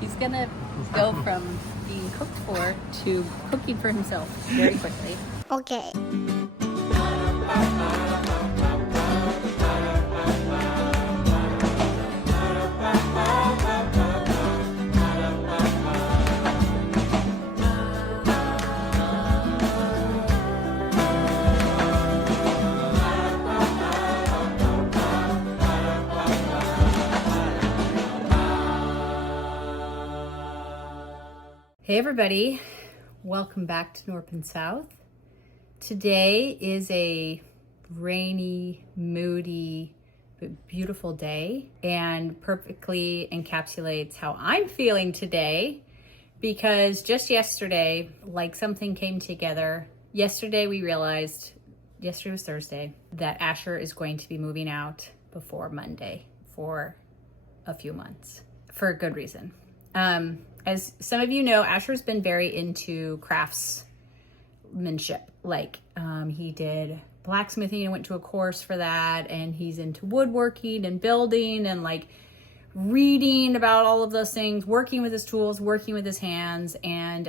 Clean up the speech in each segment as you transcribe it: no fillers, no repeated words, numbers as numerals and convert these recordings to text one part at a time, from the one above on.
He's gonna go from being cooked for to cooking for himself very quickly. Okay. Hey everybody, welcome back to Knorpp and South. Today is a rainy, moody, but beautiful day and perfectly encapsulates how I'm feeling today because just yesterday, like something came together. Yesterday we realized, yesterday was Thursday, that Asher is going to be moving out before Monday for a few months for a good reason. As some of you know, Asher's been very into craftsmanship. He did blacksmithing and went to a course for that, and he's into woodworking and building and reading about all of those things, working with his tools, working with his hands. And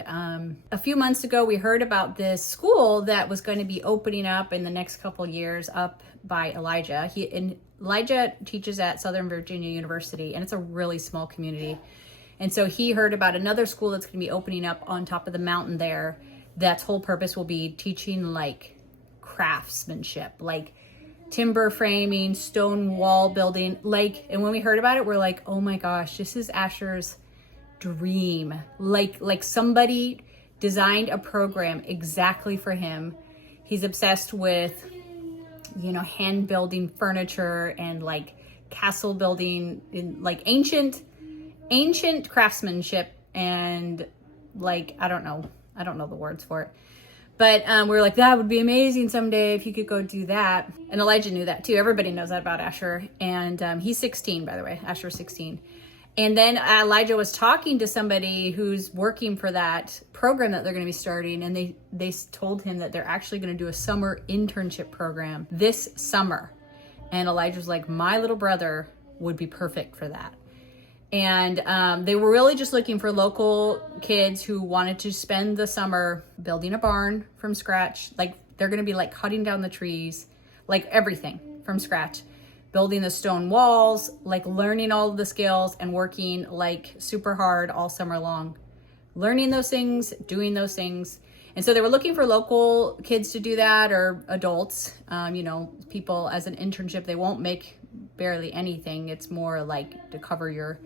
a few months ago, we heard about this school that was going to be opening up in the next couple years up by Elijah. Elijah teaches at Southern Virginia University, and it's a really small community. And so he heard about another school that's going to be opening up on top of the mountain there. That's whole purpose will be teaching craftsmanship, timber framing, stone wall building. And when we heard about it, we're like, oh my gosh, this is Asher's dream. Like somebody designed a program exactly for him. He's obsessed with, hand building furniture and castle building in ancient craftsmanship, and I don't know the words for it, but we were like, that would be amazing someday if you could go do that. And Elijah knew that too. Everybody knows that about Asher, and he's 16, by the way. Asher's 16. And then Elijah was talking to somebody who's working for that program that they're going to be starting, and they told him that they're actually going to do a summer internship program this summer. And Elijah's like, my little brother would be perfect for that. And they were really just looking for local kids who wanted to spend the summer building a barn from scratch. They're going to be cutting down the trees, everything from scratch, building the stone walls, learning all of the skills and working super hard all summer long, learning those things, doing those things. And so they were looking for local kids to do that, or adults, people as an internship. They won't make barely anything. It's more to cover your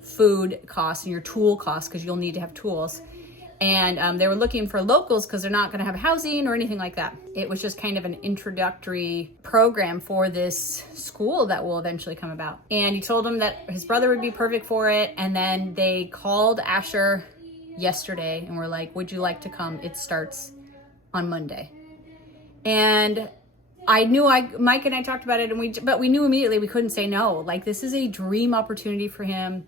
food costs and your tool costs, because you'll need to have tools. And they were looking for locals because they're not going to have housing or anything like that. It was just kind of an introductory program for this school that will eventually come about. And he told him that his brother would be perfect for it. And then they called Asher yesterday and were like, would you like to come? It starts on Monday. And I knew Mike and I talked about it, but we knew immediately we couldn't say no. This is a dream opportunity for him.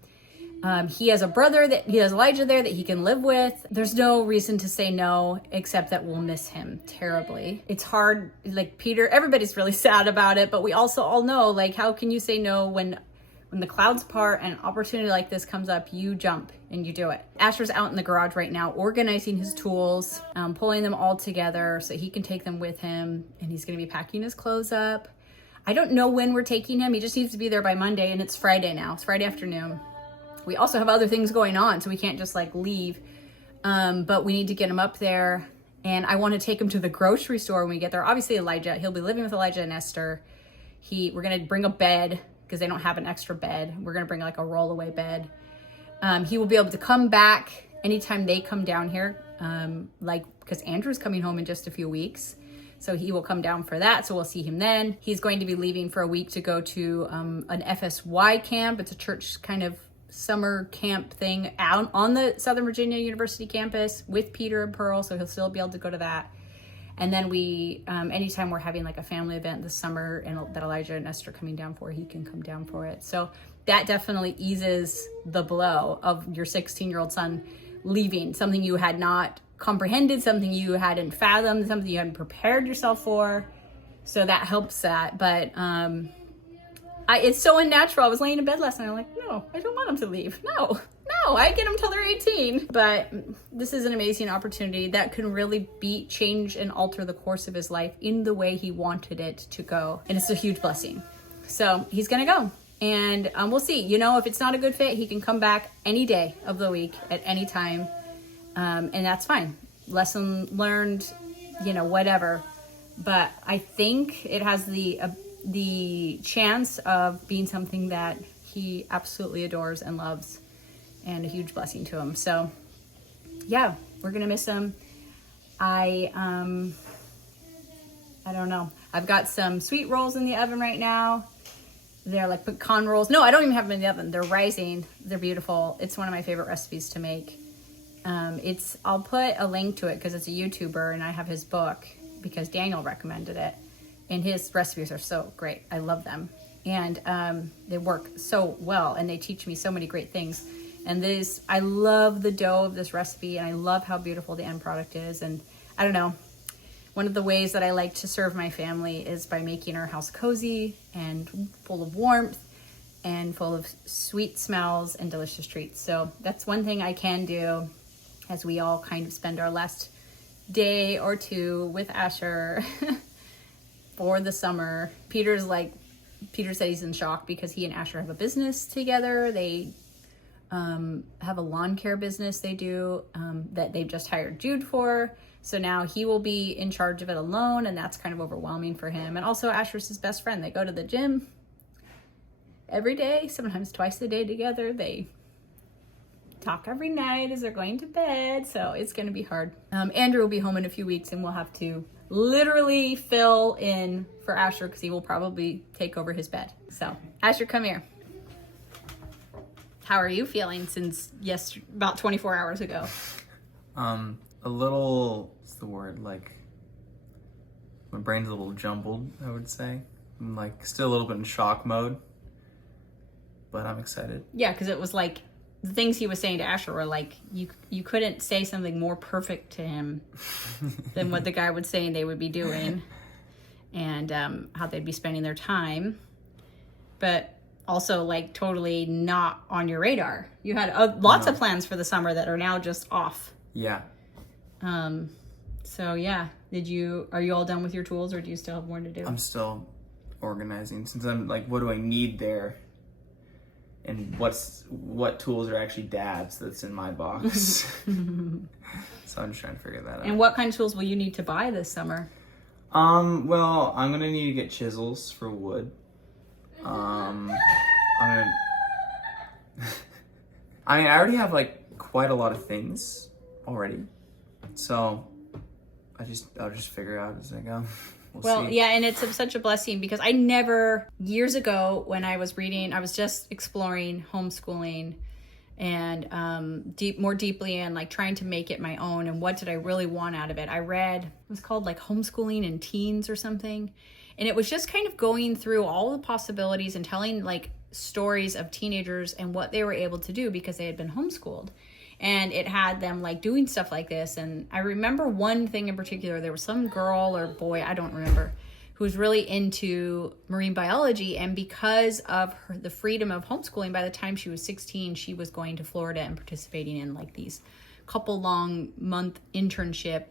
He has a brother he has Elijah there that he can live with. There's no reason to say no, except that we'll miss him terribly. It's hard, Peter, everybody's really sad about it, but we also all know, how can you say no when the clouds part and an opportunity like this comes up, you jump and you do it. Asher's out in the garage right now, organizing his tools, pulling them all together so he can take them with him. And he's going to be packing his clothes up. I don't know when we're taking him. He just needs to be there by Monday, and it's Friday now. It's Friday afternoon. We also have other things going on, so we can't just leave. But we need to get him up there. And I want to take him to the grocery store when we get there. Obviously, Elijah, he'll be living with Elijah and Esther. We're going to bring a bed, because they don't have an extra bed. We're going to bring a rollaway bed. He will be able to come back anytime they come down here, because Andrew's coming home in just a few weeks. So he will come down for that. So we'll see him then. He's going to be leaving for a week to go to an FSY camp. It's a church kind of summer camp thing out on the Southern Virginia University campus with Peter and Pearl. So he'll still be able to go to that. And then we, anytime we're having a family event this summer and that Elijah and Esther are coming down for, he can come down for it. So that definitely eases the blow of your 16-year-old son leaving, something you had not comprehended, something you hadn't fathomed, something you hadn't prepared yourself for. So that helps that. But it's so unnatural. I was laying in bed last night. I'm like, no, I don't want him to leave. No, know. I get them till they're 18. But this is an amazing opportunity that can really change and alter the course of his life in the way he wanted it to go. And it's a huge blessing. So he's going to go. And we'll see. You know, if it's not a good fit, he can come back any day of the week at any time. And that's fine. Lesson learned, you know, whatever. But I think it has the chance of being something that he absolutely adores and loves, and a huge blessing to him. So yeah, we're gonna miss him. I don't know. I've got some sweet rolls in the oven right now. They're like pecan rolls. No, I don't even have them in the oven. They're rising. They're beautiful. It's one of my favorite recipes to make. I'll put a link to it because it's a YouTuber and I have his book because Daniel recommended it, and his recipes are so great. I love them. And they work so well, and they teach me so many great things. And I love the dough of this recipe, and I love how beautiful the end product is. And I don't know, one of the ways that I like to serve my family is by making our house cozy and full of warmth and full of sweet smells and delicious treats. So that's one thing I can do as we all kind of spend our last day or two with Asher for the summer. Peter said he's in shock because he and Asher have a business together. They have a lawn care business they do that they've just hired Jude for. So now he will be in charge of it alone, and that's kind of overwhelming for him. And also Asher's his best friend. They go to the gym every day, sometimes twice a day together. They talk every night as they're going to bed, so it's going to be hard. Andrew will be home in a few weeks, and we'll have to literally fill in for Asher because he will probably take over his bed. So, Asher, come here. How are you feeling since about 24 hours ago? A little, what's the word, like, my brain's a little jumbled, I would say. I'm like still a little bit in shock mode, but I'm excited. Yeah, because it was like, the things he was saying to Asher were like, you couldn't say something more perfect to him than what the guy was saying they would be doing, and how they'd be spending their time, but also like totally not on your radar. You had lots of plans for the summer that are now just off. Yeah. So yeah, are you all done with your tools, or do you still have more to do? I'm still organizing, since I'm like, what do I need there? And what tools are actually Dad's that's in my box? So I'm just trying to figure that out. And what kind of tools will you need to buy this summer? Well, I'm gonna need to get chisels for wood. I already have like quite a lot of things already, so I'll just figure it out as I go. We'll see. Yeah, and it's such a blessing because years ago when I was reading, I was just exploring homeschooling and more deeply, and like trying to make it my own, and what did I really want out of it. I read, it was called like Homeschooling in Teens or something, and it was just kind of going through all the possibilities and telling like stories of teenagers and what they were able to do because they had been homeschooled. And it had them like doing stuff like this. And I remember one thing in particular. There was some girl or boy, I don't remember, who was really into marine biology. And because of the freedom of homeschooling, by the time she was 16, she was going to Florida and participating in like these month internship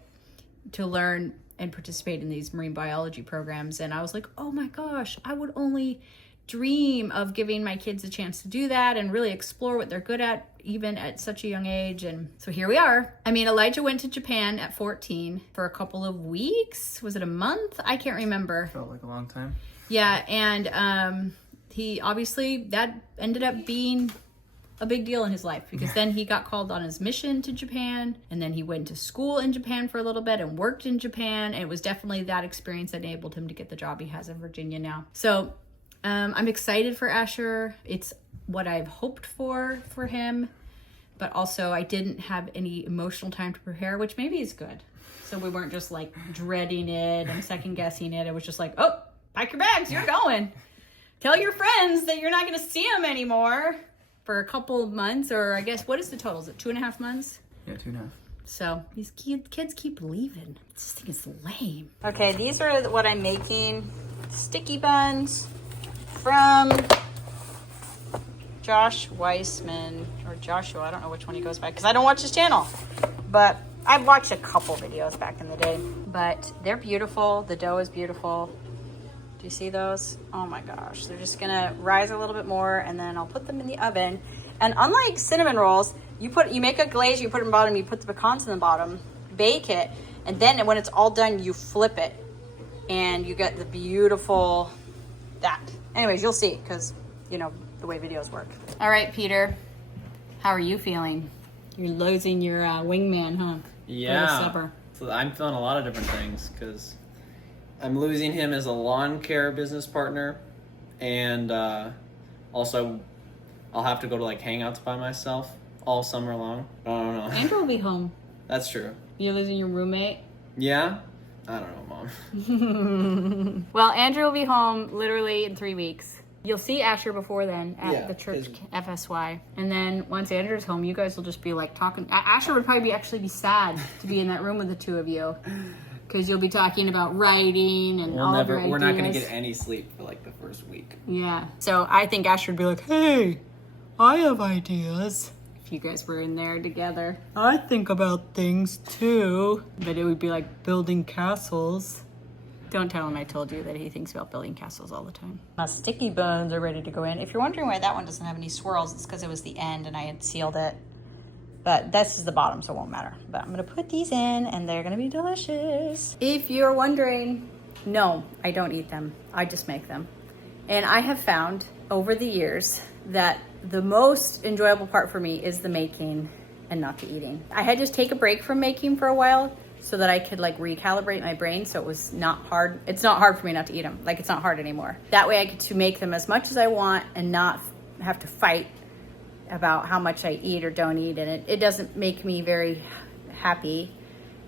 to learn and participate in these marine biology programs. And I was like, oh my gosh, I would only dream of giving my kids a chance to do that and really explore what they're good at, even at such a young age. And so here we are. I mean, Elijah went to Japan at 14 for a couple of weeks. Was it a month? I can't remember. Felt like a long time. Yeah, and he obviously, that ended up being a big deal in his life because then he got called on his mission to Japan, and then he went to school in Japan for a little bit and worked in Japan. And it was definitely that experience that enabled him to get the job he has in Virginia now. So I'm excited for Asher. It's what I've hoped for him, but also I didn't have any emotional time to prepare, which maybe is good. So we weren't just like dreading it and second guessing it. It was just like, oh, pack your bags, you're going. Tell your friends that you're not going to see them anymore for a couple of months, or I guess, what is the total? Is it 2.5 months? Yeah, 2.5. So these kids keep leaving. I just think it's lame. Okay, these are what I'm making. Sticky buns from Josh Weissman, or Joshua, I don't know which one he goes by, because I don't watch his channel. But I've watched a couple videos back in the day. But they're beautiful. The dough is beautiful. Do you see those? Oh my gosh. They're just gonna rise a little bit more, and then I'll put them in the oven. And unlike cinnamon rolls, you make a glaze, you put it in the bottom, you put the pecans in the bottom, bake it, and then when it's all done, you flip it. And you get the beautiful, that. Anyways, you'll see, because, you know, the way videos work. All right, Peter. How are you feeling? You're losing your wingman, huh? Yeah. For the supper. So I'm feeling a lot of different things, because I'm losing him as a lawn care business partner, and also I'll have to go to like hangouts by myself all summer long. I don't know. Andrew will be home. That's true. You're losing your roommate? Yeah? I don't know, Mom. Well, Andrew will be home literally in 3 weeks. You'll see Asher before then at the church FSY. And then once Andrew's home, you guys will just be like talking. Asher would probably actually be sad to be in that room with the two of you. Because you'll be talking about writing and all of your ideas. We're not going to get any sleep for like the first week. Yeah. So I think Asher would be like, hey, I have ideas. If you guys were in there together. I think about things too. But it would be like building castles. Don't tell him I told you that he thinks about building castles all the time. My sticky buns are ready to go in. If you're wondering why that one doesn't have any swirls, it's because it was the end and I had sealed it. But this is the bottom, so it won't matter. But I'm gonna put these in and they're gonna be delicious. If you're wondering, no, I don't eat them. I just make them. And I have found over the years that the most enjoyable part for me is the making and not the eating. I had to just take a break from making for a while so that I could like recalibrate my brain so it was not hard. It's not hard for me not to eat them. Like it's not hard anymore. That way I get to make them as much as I want and not have to fight about how much I eat or don't eat, and it doesn't make me very happy.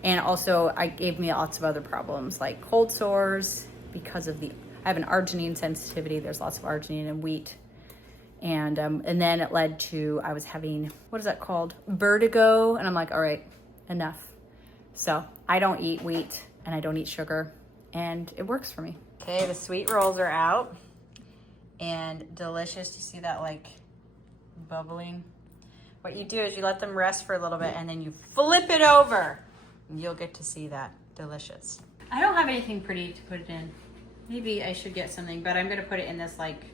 And also it gave me lots of other problems like cold sores because of I have an arginine sensitivity. There's lots of arginine in wheat. And then it led to, I was having, what is that called? Vertigo. And I'm like, all right, enough. So I don't eat wheat and I don't eat sugar and it works for me. Okay, the sweet rolls are out and delicious. You see that like bubbling? What you do is you let them rest for a little bit and then you flip it over and you'll get to see that. Delicious. I don't have anything pretty to put it in. Maybe I should get something, but I'm gonna put it in this like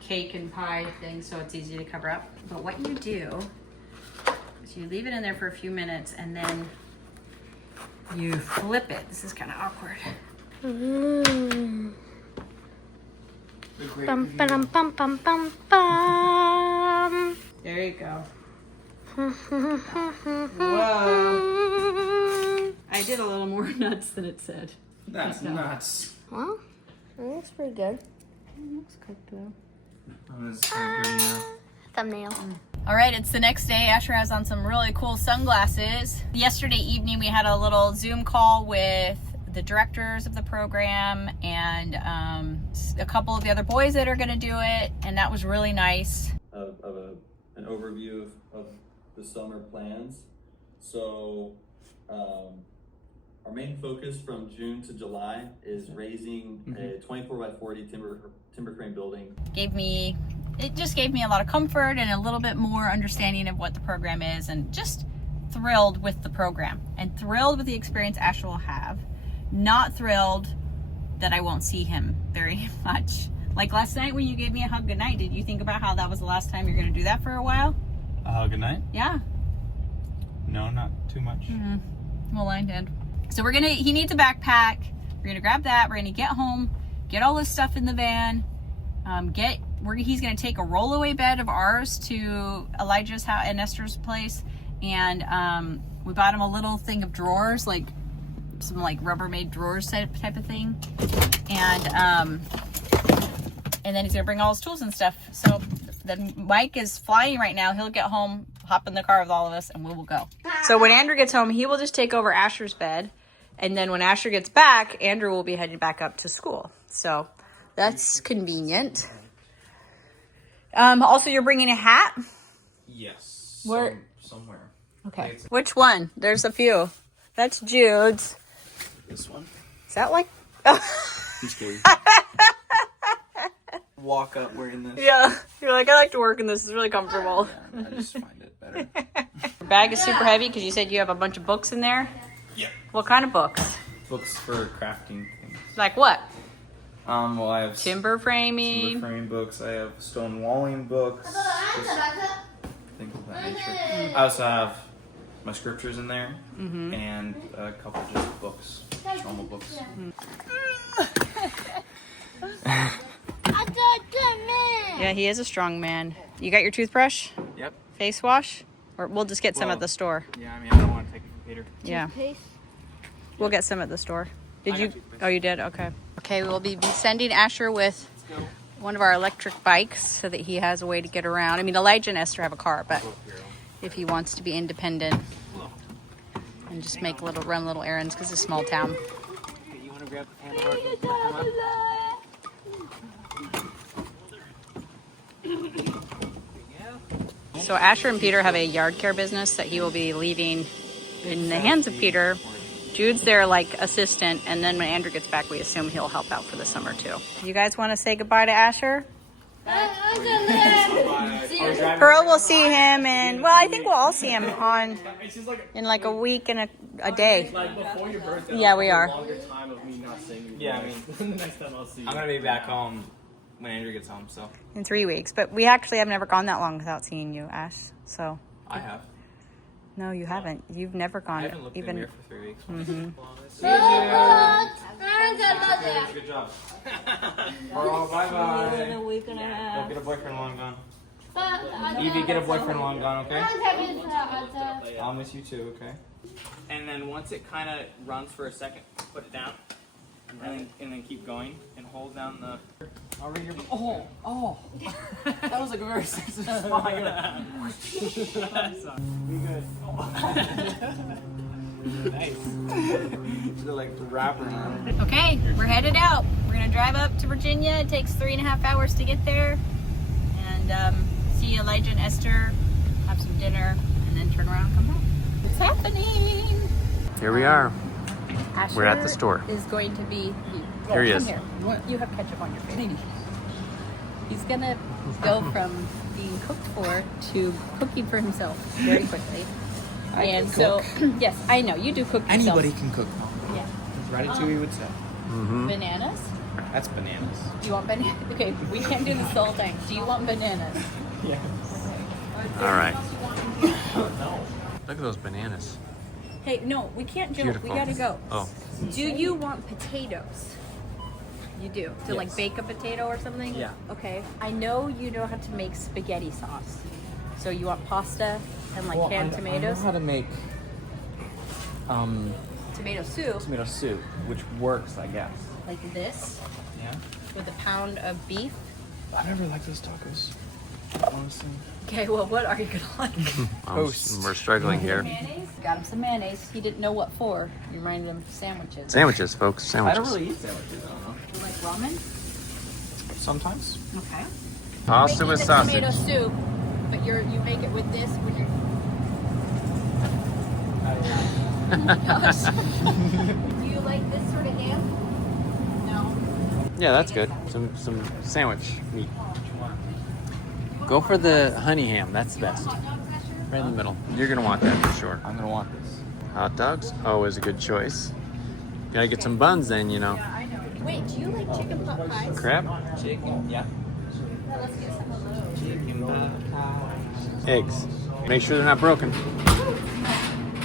cake and pie thing so it's easy to cover up. But what you do is you leave it in there for a few minutes and then you flip it. This is kind of awkward. Bum, ba-dum, bum, bum, bum, bum. There you go. Whoa. I did a little more nuts than it said. That's nuts. Well, it looks pretty good. It looks cooked though. Thumbnail. All right, it's the next day. Asher has on some really cool sunglasses. Yesterday evening, we had a little Zoom call with the directors of the program and a couple of the other boys that are gonna do it, and that was really nice. An overview of the summer plans. So our main focus from June to July is raising a 24 by 40 timber frame building. It just gave me a lot of comfort and a little bit more understanding of what the program is, and just thrilled with the program and thrilled with the experience Asher will have. Not thrilled that I won't see him very much. Like last night when you gave me a hug goodnight, did you think about how that was the last time you're gonna do that for a while? A hug goodnight? Yeah. No, not too much. Well, I did. So he needs a backpack. We're gonna grab that. We're gonna get home, get all this stuff in the van, he's gonna take a rollaway bed of ours to Elijah's house and Esther's place, and we bought him a little thing of drawers, like some like Rubbermaid drawers type of thing, and then he's gonna bring all his tools and stuff. So then Mike is flying right now. He'll get home, hop in the car with all of us, and we will go. So when Andrew gets home, he will just take over Asher's bed, and then when Asher gets back, Andrew will be heading back up to school. So that's convenient. Also, you're bringing a hat? Yes. Where? Somewhere. Okay. Which one? There's a few. That's Jude's. This one. Is that like... I'm just kidding. walk up wearing this. Yeah, you're like, I like to work in this. It's really comfortable. Yeah, I just find it better. Your bag is super heavy because you said you have a bunch of books in there. Yeah. What kind of books? Books for crafting things. Like what? Well, I have Timber framing. timber framing books. I have stone walling books. Just things of that nature. I also have my scriptures in there and a couple just books, normal books. Yeah, he is a strong man. You got your toothbrush? Yep. Face wash? Or we'll just get some at the store. Yeah, I mean, I don't want to take it from Peter. Yeah. We'll get some at the store. Did I you? got toothpaste. Oh, you did? Okay. Okay, we'll be sending Asher with one of our electric bikes so that he has a way to get around. I mean, Elijah and Esther have a car, but if he wants to be independent and just run little errands because it's a small town. You want to grab the handlebar? So Asher and Peter have a yard care business that he will be leaving in the hands of Peter. Jude's their assistant, and then when Andrew gets back, we assume he'll help out for the summer too. You guys want to say goodbye to Asher? Pearl will see him, and I think we'll all see him in like a week and a day. Like before your birthday. Yeah, we are. Longer time of me not seeing you. Yeah, I mean, the next time I'll see you. I'm gonna be back home when Andrew gets home, so In 3 weeks, but we actually have never gone that long without seeing you, Ash. So I have. no, you haven't. You've never I gone haven't looked in the mirror for 3 weeks. Good job. Oh, bye-bye. Don't get a boyfriend while I'm gone. Evie, get a boyfriend while I'm gone, okay? I'll miss you too, okay? And then once it kind of runs for a second, put it down, and then keep going, and hold down the... I'll read your... Oh! That was like a very sensitive spot. Be good. Nice. They're like the rapper now. okay, we're headed out. We're gonna drive up to Virginia. It takes 3.5 hours to get there, and see Elijah and Esther, have some dinner, and then turn around and come back. It's happening. Here we are. Asher We're at the store. Is going to be Here he come is. Here. You have ketchup on your face. He's gonna go from being cooked for to cooking for himself very quickly. Yes, I know you do cook yourself. Anybody can cook. Yeah. Ratatouille would say. Bananas. That's bananas. Do you want bananas? Okay, we can't do this the whole time. Do you want bananas? Yeah. All right. Look at those bananas. Hey, no, we can't joke. Beautiful. We gotta go. Oh. Do you want potatoes? You do. To like bake a potato or something? Yeah. Okay. I know you know how to make spaghetti sauce. So you want pasta and like canned tomatoes? I know how to make Tomato soup. tomato soup, which works, I guess. Like this Yeah. with a pound of beef. I never liked those tacos. Honestly. Okay, well, what are you gonna like? We're struggling here. Mayonnaise? Got him some mayonnaise. He didn't know what for. You reminded him of sandwiches. Sandwiches, folks. I Sandwiches. don't really eat sandwiches, I don't know. You like ramen? Sometimes. Okay. Pasta with Making the sausage. tomato soup, but you make it with this when you're. Gosh. Do you like this sort of ham? No. Yeah, that's good. Some sandwich meat. Go for the honey ham. That's the best. Right in the middle. You're gonna want that for sure. I'm gonna want this. Hot dogs, always a good choice. Gotta get some buns then, you know. Yeah, I know. Wait, do you like chicken pot pies? Crab, Chicken. Yeah. Let's get some of those. Chicken. eggs. Make sure they're not broken.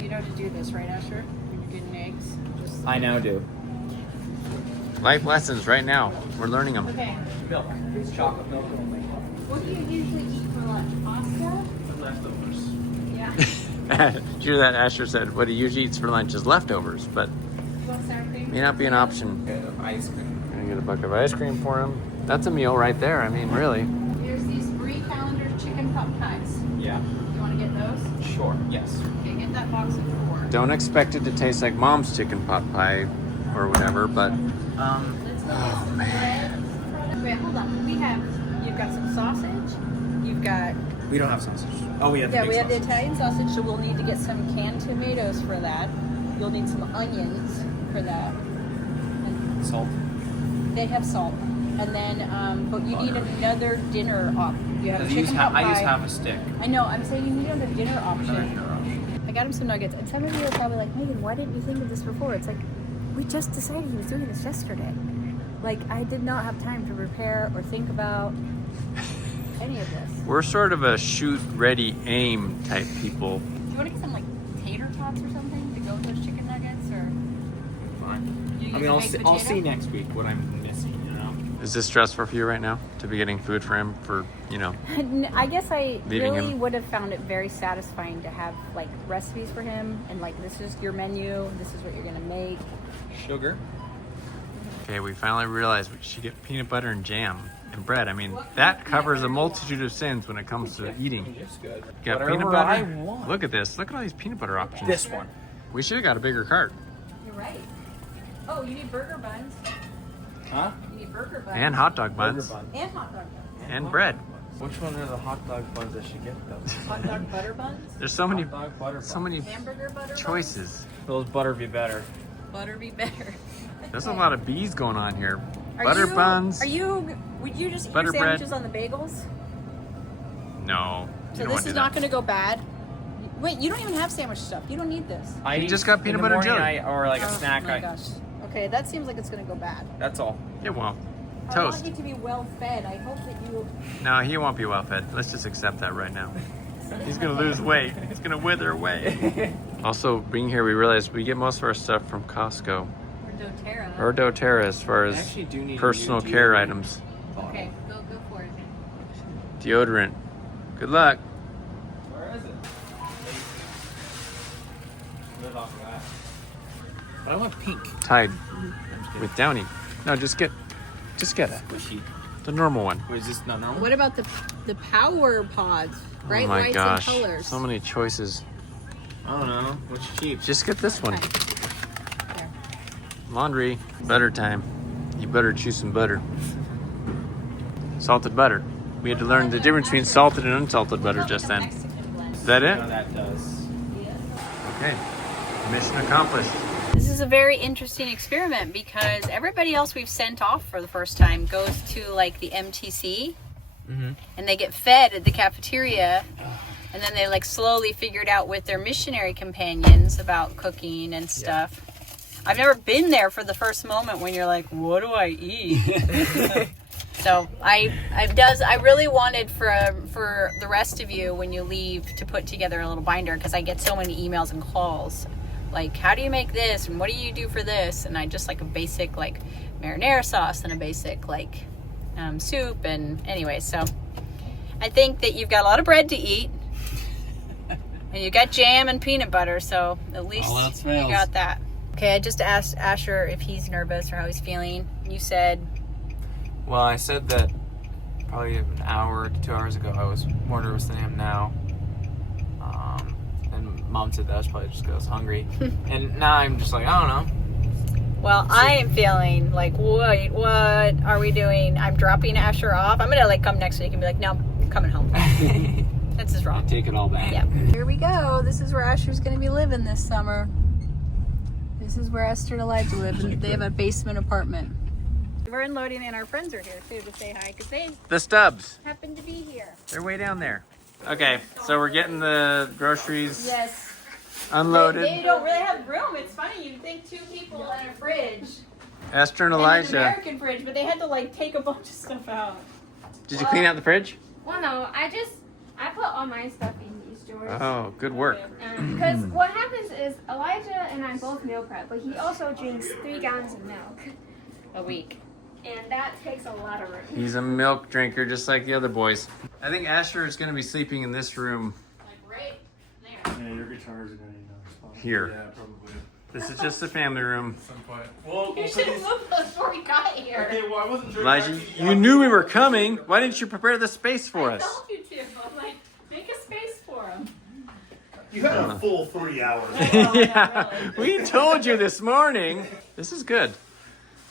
You know to do this, right, Asher? When you're getting eggs. Just... I now do. Life lessons right now. We're learning them. Okay. Milk. It's chocolate milk only. What do you usually eat for lunch? Pasta? Leftovers. Yeah. Did you hear that? Asher said what he usually eats for lunch is leftovers, but You want sour cream? may not be an option. Ice cream. Gonna get a bucket of ice cream for him. That's a meal right there. I mean, really. Here's these Brie Calendar chicken pot pies. Yeah. You want to get those? Sure. Yes. Okay, get that box of 4. Don't expect it to taste like mom's chicken pot pie or whatever, but Let's go get some bread. Wait, hold on. You've got some sausage. You've got We don't have sausage. Oh, we have the yeah, big we have the sausage. Italian sausage, so we'll need to get some canned tomatoes for that. You'll need some onions for that. And Salt. they have salt. And then, but you need another dinner option. You have a chicken pot I use pie. half a stick. I know. I'm saying you need another dinner option. Another dinner option. I got him some nuggets, and some of you are probably like, Megan, why didn't you think of this before? It's like, we just decided he was doing this yesterday. Like, I did not have time to prepare or think about any of this. We're sort of a shoot, ready, aim type people. Do you want to get some like tater tots or something to go with those chicken nuggets, or? Fine. You I use mean, a I'll baked see, I'll potato? see next week what I'm missing, you know? Is this stressful for you right now to be getting food for him for, you know? I guess I Leaving really him. would have found it very satisfying to have like recipes for him and like this is your menu, this is what you're gonna make. Sugar. Okay, we finally realized we should get peanut butter and jam and bread. I mean, that covers a multitude of sins when it comes to eating. It's good. Got Whatever peanut butter. I want. Look at this. Look at all these peanut butter options. This one. We should have got a bigger cart. You're right. Oh, you need burger buns. Huh? You need burger buns. And hot dog buns. Burger bun. And hot dog buns. And bread. Which one are the hot dog buns I should get though? Hot dog butter buns. There's so many, Hot dog butter so many Hamburger butter choices. Those butter be better. buns. Butter be better. There's a lot of bees going on here. Are Butter you- buns. Would you just eat Butter your bread. sandwiches on the bagels? No. So you don't this want to is do not that. going to go bad. Wait, you don't even have sandwich stuff. You don't need this. You just got peanut butter and jelly. or like a Oh snack. my gosh. Okay, that seems like it's going to go bad. That's all. It won't. I Toast. want you to be well fed. I hope that you. No, he won't be well fed. Let's just accept that right now. He's gonna lose weight. He's gonna wither away. Also, being here, we realized we get most of our stuff from Costco Or doTERRA. or doTERRA as far I as actually do need a personal new care deodorant items. bottle. Okay, go for it. Deodorant. Good luck. Where is it? Live off of that. But I want pink. Tide I'm just kidding. with Downy. No, just get Squishy. the normal one. Wait, is this not normal? What about the power pods? Bright Oh my lights gosh, and colors. so many choices. I don't know. What's cheap? Just get this one. Okay. There. Laundry, butter time. You better choose some butter. Salted butter. We had to learn the difference between salted and unsalted butter just then. Is that No, it? that does. Okay. Mission accomplished. This is a very interesting experiment because everybody else we've sent off for the first time goes to like the MTC and they get fed at the cafeteria and then they like slowly figure it out with their missionary companions about cooking and stuff. I've never been there for the first moment when you're like, what do I eat? So I really wanted for the rest of you when you leave to put together a little binder because I get so many emails and calls like, how do you make this and what do you do for this? And I just like a basic like marinara sauce and a basic like soup and anyway, so I think that you've got a lot of bread to eat and you got jam and peanut butter, so at least All else you fails. got that. Okay, I just asked Asher if he's nervous or how he's feeling. You said Well, I said that probably an hour to 2 hours ago I was more nervous than I am now. And Mom said that was probably just because I was hungry. And now I'm just like, I don't know. well, I am feeling like, wait, what are we doing? I'm dropping Asher off. I'm gonna like come next week and be like, no, I'm coming home. This is wrong. Take it all back. Yeah. Here we go. This is where Asher's gonna be living this summer. This is where Esther and Elijah live. And they have a basement apartment. We're unloading and our friends are here too to say hi because they The stubs. happen to be here. They're way down there. Okay, so we're getting the groceries Yes. unloaded. They don't really have room. It's funny. You'd think 2 people and a fridge. Esther and And an Elijah. American fridge, but they had to like take a bunch of stuff out. Did you clean out the fridge? Well, no, I put all my stuff in these drawers. Oh, good work. Because what happens is Elijah and I both meal prep, but he also drinks 3 gallons of milk. A week. And that takes a lot of room. He's a milk drinker just like the other boys. I think Asher is going to be sleeping in this room Like right there. Yeah, your guitars are gonna need another spot. here. Yeah, probably. This is just the family room. At some point. Well, You should have moved those before we got here. okay, well, I wasn't sure. Elijah, you knew we were coming. Why didn't you prepare the space for I us? told you to. I'm like, make a space for them. You had a full 3 hours. Yeah, we told you this morning. This is good.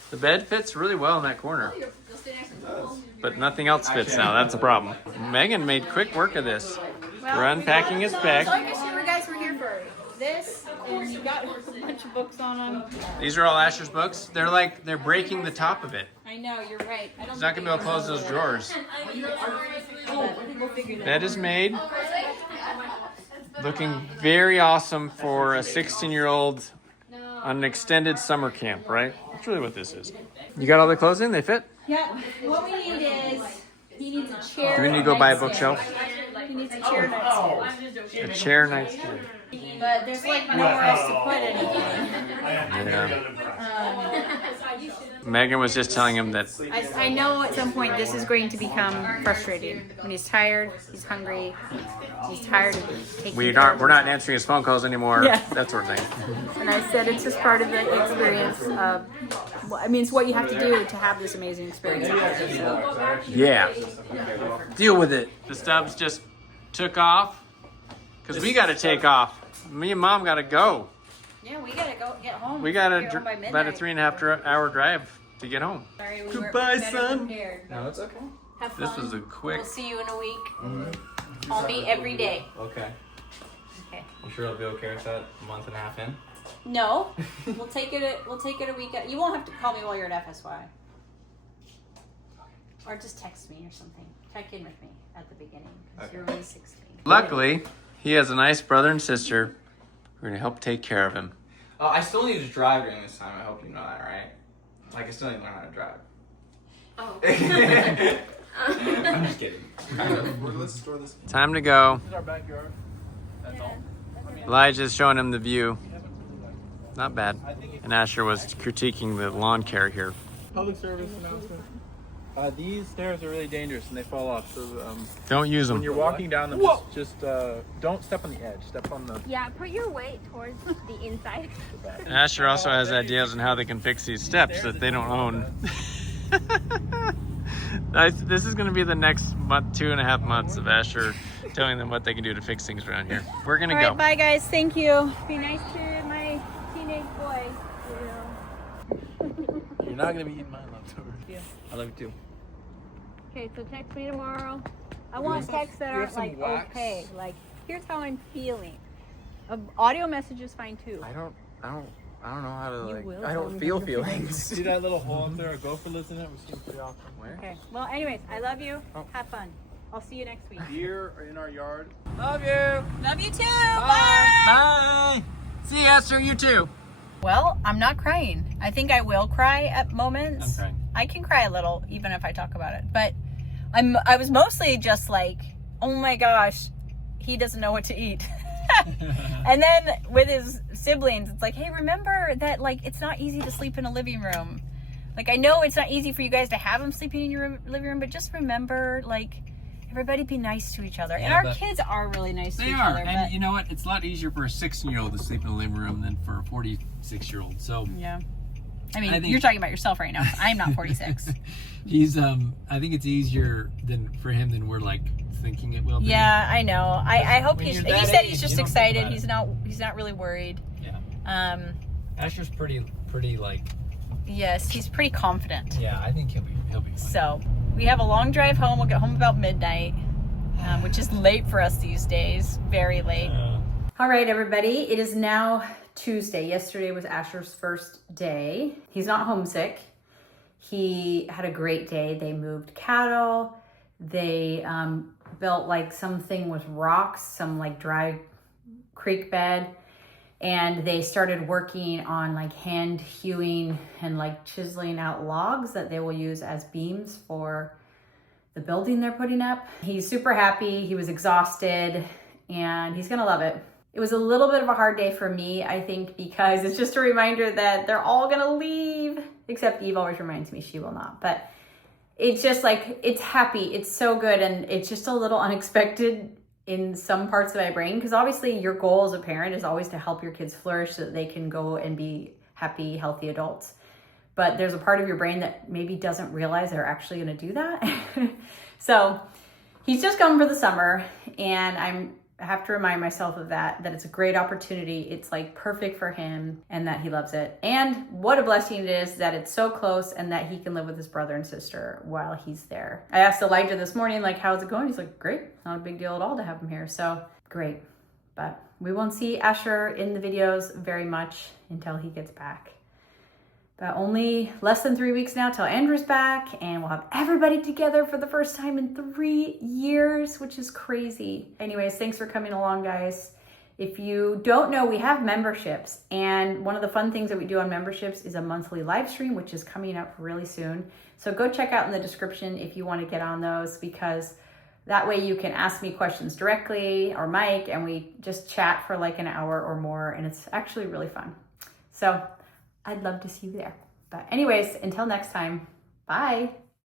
The bed fits really well in that corner, You'll stay nice and cool. but nothing else fits now. That's a problem. Megan made quick work of this. We're unpacking his So I bag. guess you guys were here for this, and you got a bunch of books on them. These are all Asher's books. They're breaking the top of it. I know, you're right. I don't He's not gonna be able to close those drawers. Bed is made. Looking very awesome for a 16-year-old on an extended summer camp, right? That's really what this is. You got all the clothes in? They fit? Yep. What we need is, he needs a chair. Do we need to go buy a nightstand. bookshelf? He needs a chair nightstand. A chair nightstand. But there's like nowhere else to put anything. Yeah. Megan was just telling him that I know at some point this is going to become frustrating. When he's tired, he's hungry, he's tired of taking we're care of not answering his phone calls anymore. Yeah. That sort of thing. And I said it's just part of the experience of, well, I mean, it's what you have to do to have this amazing experience. So, Yeah. Deal with it. The stubs just took off because we got to take off. Me and Mom got to go. yeah, we gotta go get home. We got Get home by about a midnight. 3.5 hour drive to get home. Sorry, we Goodbye, weren't better son. prepared. No, it's okay. Have fun. This was a quick. We'll see you in a week. Call me every day. Okay. Okay. I'm sure it'll be okay with that a month and a half in. No, we'll take it a week. You won't have to call me while you're at FSY. Or just text me or something. Check in with me at the beginning because you're only 16. Luckily, he has a nice brother and sister who are going to help take care of him. Oh, I still need to drive during this time. I hope you know that, right? Like, I still need to learn how to drive. Oh. I'm just kidding. Let's store this. Time to go. This is our backyard. That's all. Elijah's showing him the view. Not bad. And Asher was critiquing the lawn care here. Public service announcement. These stairs are really dangerous and they fall off. So Don't use when them. you're walking down them, just don't step on the edge. Step on the. Yeah, put your weight towards the inside. Asher also has ideas on how they can fix these steps that they don't own. This is going to be the next month, 2.5 months of Asher telling them what they can do to fix things around here. We're going to All go. right, bye guys. Thank you. Be nice to my teenage boy. You're not gonna be eating my leftovers. Yeah. I love you too. Okay, so text me tomorrow. I want texts that aren't like okay. Like, here's how I'm feeling. Audio message is fine too. I don't know how to will I tell don't me feel how to feelings. See that little hole up there? Go for listening. We see it pretty often. Where? Okay. Well, anyways, I love you. Oh. Have fun. I'll see you next week. Deer are in our yard. Love you. Love you too. Bye. See you, Esther. You too. Well, I'm not crying. I think I will cry at moments. I'm crying. I can cry a little even if I talk about it. But I was mostly just like, oh my gosh, he doesn't know what to eat. And then with his siblings, it's like, hey, remember that like it's not easy to sleep in a living room. Like, I know it's not easy for you guys to have him sleeping in your living room, but just remember, like, everybody be nice to each other. Yeah, and our but kids are really nice to They each are, other. and you know what? It's a lot easier for a 16-year-old to sleep in the living room than for a 46-year-old. So yeah. I mean, I think- you're talking about yourself right now. I'm not 46. he's I think it's easier for him than we're like thinking it will be. Yeah, I know. I hope When he you're said that he's age, just you don't think excited. about He's not really worried. Yeah. Asher's pretty like. Yes, he's pretty confident. Yeah, I think he'll be fine. So we have a long drive home. We'll get home about midnight, which is late for us these days. Very late. All right, everybody. It is now Tuesday. Yesterday was Asher's first day. He's not homesick. He had a great day. They moved cattle. They built like something with rocks, some like dry creek bed. And they started working on like hand hewing and like chiseling out logs that they will use as beams for the building they're putting up. He's super happy. He was exhausted and he's gonna love it. It was a little bit of a hard day for me, I think, because it's just a reminder that they're all gonna leave, except Eve always reminds me she will not. But it's just like, it's happy, it's so good, and it's just a little unexpected in some parts of my brain, because obviously your goal as a parent is always to help your kids flourish so that they can go and be happy, healthy adults. But there's a part of your brain that maybe doesn't realize they're actually gonna do that. So he's just come for the summer, and I have to remind myself of that it's a great opportunity. It's like perfect for him and that he loves it. And what a blessing it is that it's so close and that he can live with his brother and sister while he's there. I asked Elijah this morning, like, how's it going? He's like, great. Not a big deal at all to have him here. So great. But we won't see Asher in the videos very much until he gets back. But only less than 3 weeks now till Andrew's back, and we'll have everybody together for the first time in 3 years, which is crazy. Anyways, thanks for coming along, guys. If you don't know, we have memberships, and one of the fun things that we do on memberships is a monthly live stream, which is coming up really soon. So go check out in the description if you want to get on those, because that way you can ask me questions directly, or Mike, and we just chat for like an hour or more, and it's actually really fun. So I'd love to see you there. But anyways, until next time, bye.